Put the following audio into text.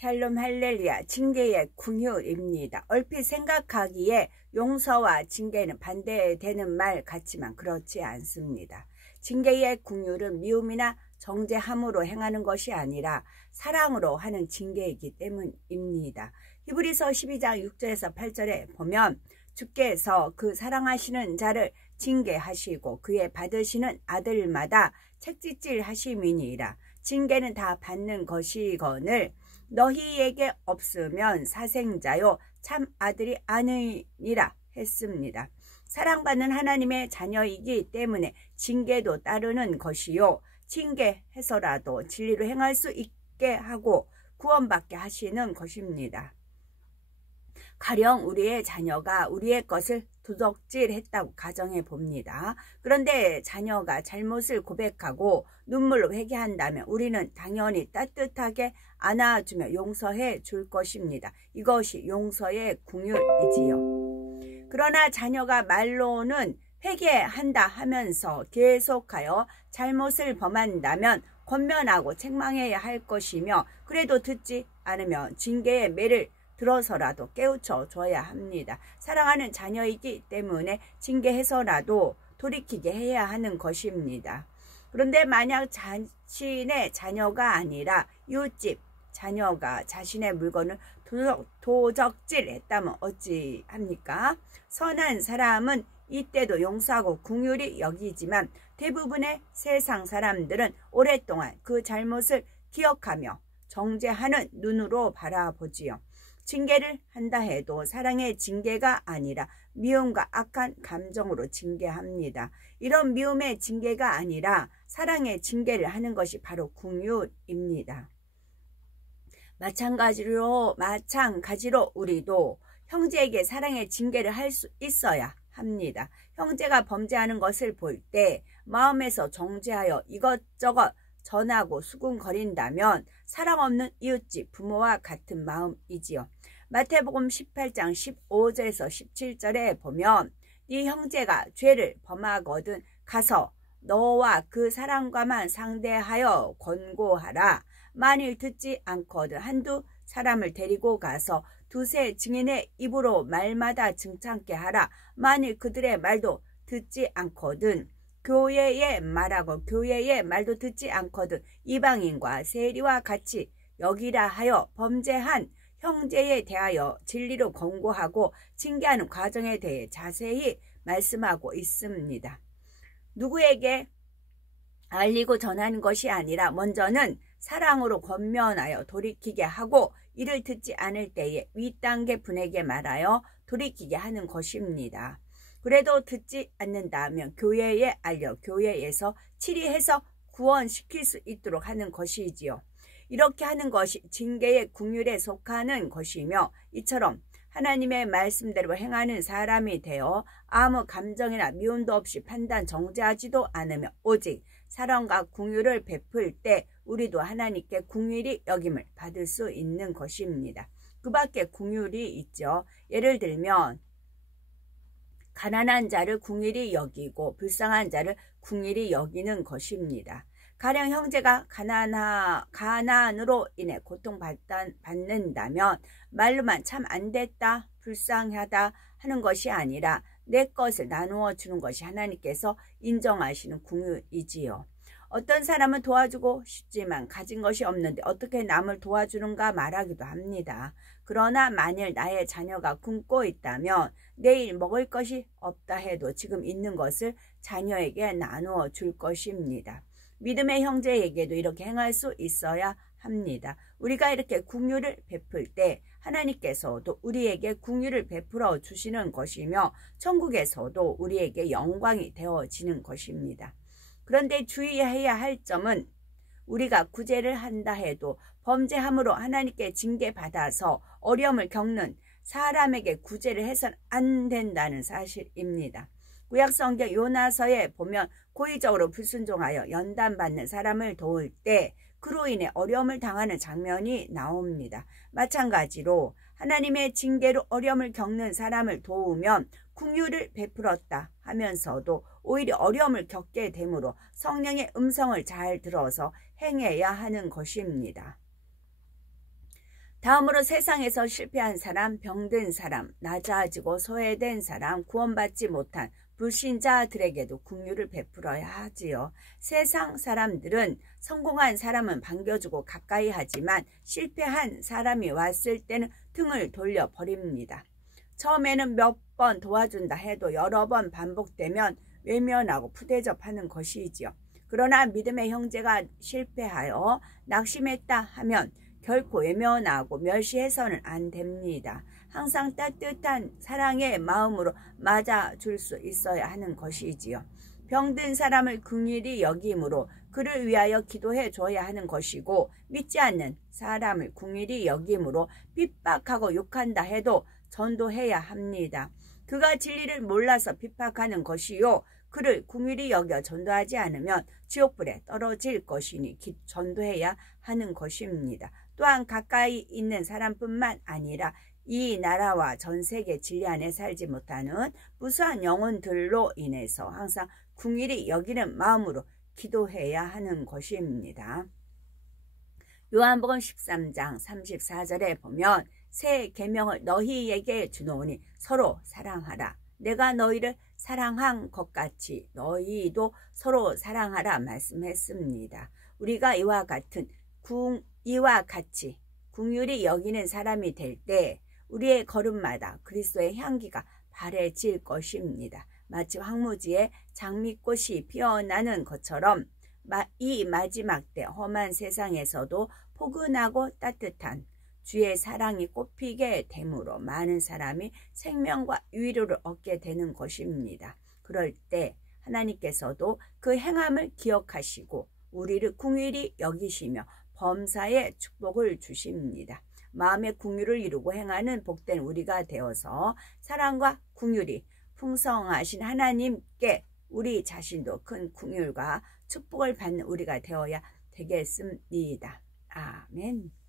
샬롬 할렐루야. 징계의 궁율입니다. 얼핏 생각하기에 용서와 징계는 반대되는 말 같지만 그렇지 않습니다. 징계의 궁율은 미움이나 정죄함으로 행하는 것이 아니라 사랑으로 하는 징계이기 때문입니다. 히브리서 12장 6절에서 8절에 보면 주께서 그 사랑하시는 자를 징계하시고 그의 받으시는 아들마다 책짓질 하심이니라. 징계는 다 받는 것이거늘 너희에게 없으면 사생자요 참 아들이 아니니라 했습니다. 사랑받는 하나님의 자녀이기 때문에 징계도 따르는 것이요 징계해서라도 진리로 행할 수 있게 하고 구원받게 하시는 것입니다. 가령 우리의 자녀가 우리의 것을 도적질했다고 가정해 봅니다. 그런데 자녀가 잘못을 고백하고 눈물로 회개한다면 우리는 당연히 따뜻하게 안아주며 용서해 줄 것입니다. 이것이 용서의 궁율이지요. 그러나 자녀가 말로는 회개한다 하면서 계속하여 잘못을 범한다면 권면하고 책망해야 할 것이며 그래도 듣지 않으면 징계의 매를 들어서라도 깨우쳐 줘야 합니다. 사랑하는 자녀이기 때문에 징계해서라도 돌이키게 해야 하는 것입니다. 그런데 만약 자신의 자녀가 아니라 이웃집 자녀가 자신의 물건을 도적질했다면 어찌합니까? 선한 사람은 이때도 용서하고 긍휼히 여기지만 대부분의 세상 사람들은 오랫동안 그 잘못을 기억하며 정죄하는 눈으로 바라보지요. 징계를 한다 해도 사랑의 징계가 아니라 미움과 악한 감정으로 징계합니다. 이런 미움의 징계가 아니라 사랑의 징계를 하는 것이 바로 긍휼입니다. 마찬가지로 우리도 형제에게 사랑의 징계를 할 수 있어야 합니다. 형제가 범죄하는 것을 볼 때 마음에서 정죄하여 이것저것 전하고 수군거린다면 사랑 없는 이웃집 부모와 같은 마음이지요. 마태복음 18장 15절에서 17절에 보면 네 형제가 죄를 범하거든 가서 너와 그 사람과만 상대하여 권고하라. 만일 듣지 않거든 한두 사람을 데리고 가서 두세 증인의 입으로 말마다 증창케 하라. 만일 그들의 말도 듣지 않거든 교회의 말하고 교회의 말도 듣지 않거든 이방인과 세리와 같이 여기라 하여 범죄한 형제에 대하여 진리로 권고하고 징계하는 과정에 대해 자세히 말씀하고 있습니다. 누구에게 알리고 전하는 것이 아니라 먼저는 사랑으로 권면하여 돌이키게 하고 이를 듣지 않을 때에 윗단계 분에게 말하여 돌이키게 하는 것입니다. 그래도 듣지 않는다면 교회에 알려 교회에서 치리해서 구원시킬 수 있도록 하는 것이지요. 이렇게 하는 것이 징계의 긍휼에 속하는 것이며 이처럼 하나님의 말씀대로 행하는 사람이 되어 아무 감정이나 미움도 없이 판단 정죄하지도 않으며 오직 사랑과 긍휼을 베풀 때 우리도 하나님께 긍휼히 여김을 받을 수 있는 것입니다. 그 밖에 긍휼이 있죠. 예를 들면 가난한 자를 긍휼히 여기고 불쌍한 자를 긍휼히 여기는 것입니다. 가령 형제가 가난으로 인해 고통받는다면 말로만 참 안됐다, 불쌍하다 하는 것이 아니라 내 것을 나누어 주는 것이 하나님께서 인정하시는 긍휼이지요. 어떤 사람은 도와주고 싶지만 가진 것이 없는데 어떻게 남을 도와주는가 말하기도 합니다. 그러나 만일 나의 자녀가 굶고 있다면 내일 먹을 것이 없다 해도 지금 있는 것을 자녀에게 나누어 줄 것입니다. 믿음의 형제에게도 이렇게 행할 수 있어야 합니다. 우리가 이렇게 긍휼을 베풀 때 하나님께서도 우리에게 긍휼을 베풀어 주시는 것이며 천국에서도 우리에게 영광이 되어지는 것입니다. 그런데 주의해야 할 점은 우리가 구제를 한다 해도 범죄함으로 하나님께 징계받아서 어려움을 겪는 사람에게 구제를 해서는 안 된다는 사실입니다. 구약성경 요나서에 보면 고의적으로 불순종하여 연단받는 사람을 도울 때 그로 인해 어려움을 당하는 장면이 나옵니다. 마찬가지로 하나님의 징계로 어려움을 겪는 사람을 도우면 긍휼을 베풀었다 하면서도 오히려 어려움을 겪게 되므로 성령의 음성을 잘 들어서 행해야 하는 것입니다. 다음으로 세상에서 실패한 사람, 병든 사람, 낮아지고 소외된 사람, 구원받지 못한 불신자들에게도 긍휼을 베풀어야 하지요. 세상 사람들은 성공한 사람은 반겨주고 가까이 하지만 실패한 사람이 왔을 때는 등을 돌려버립니다. 처음에는 몇 번 도와준다 해도 여러 번 반복되면 외면하고 푸대접하는 것이지요. 그러나 믿음의 형제가 실패하여 낙심했다 하면 결코 외면하고 멸시해서는 안 됩니다. 항상 따뜻한 사랑의 마음으로 맞아줄 수 있어야 하는 것이지요. 병든 사람을 긍휼히 여김으로 그를 위하여 기도해 줘야 하는 것이고, 믿지 않는 사람을 긍휼히 여김으로 핍박하고 욕한다 해도 전도해야 합니다. 그가 진리를 몰라서 핍박하는 것이요, 그를 긍휼히 여겨 전도하지 않으면 지옥불에 떨어질 것이니 전도해야 하는 것입니다. 또한 가까이 있는 사람뿐만 아니라 이 나라와 전 세계 진리 안에 살지 못하는 무수한 영혼들로 인해서 항상 긍휼히 여기는 마음으로 기도해야 하는 것입니다. 요한복음 13장 34절에 보면 새 계명을 너희에게 주노니 서로 사랑하라. 내가 너희를 사랑한 것 같이 너희도 서로 사랑하라 말씀했습니다. 우리가 이와 같이 긍휼히 여기는 사람이 될 때 우리의 걸음마다 그리스도의 향기가 바래질 것입니다. 마치 황무지에 장미꽃이 피어나는 것처럼 이 마지막 때 험한 세상에서도 포근하고 따뜻한 주의 사랑이 꽃피게 되므로 많은 사람이 생명과 위로를 얻게 되는 것입니다. 그럴 때 하나님께서도 그 행함을 기억하시고 우리를 긍휼히 여기시며 범사에 축복을 주십니다. 마음의 긍휼을 이루고 행하는 복된 우리가 되어서 사랑과 긍휼이 풍성하신 하나님께 우리 자신도 큰 긍휼과 축복을 받는 우리가 되어야 되겠습니다. 아멘.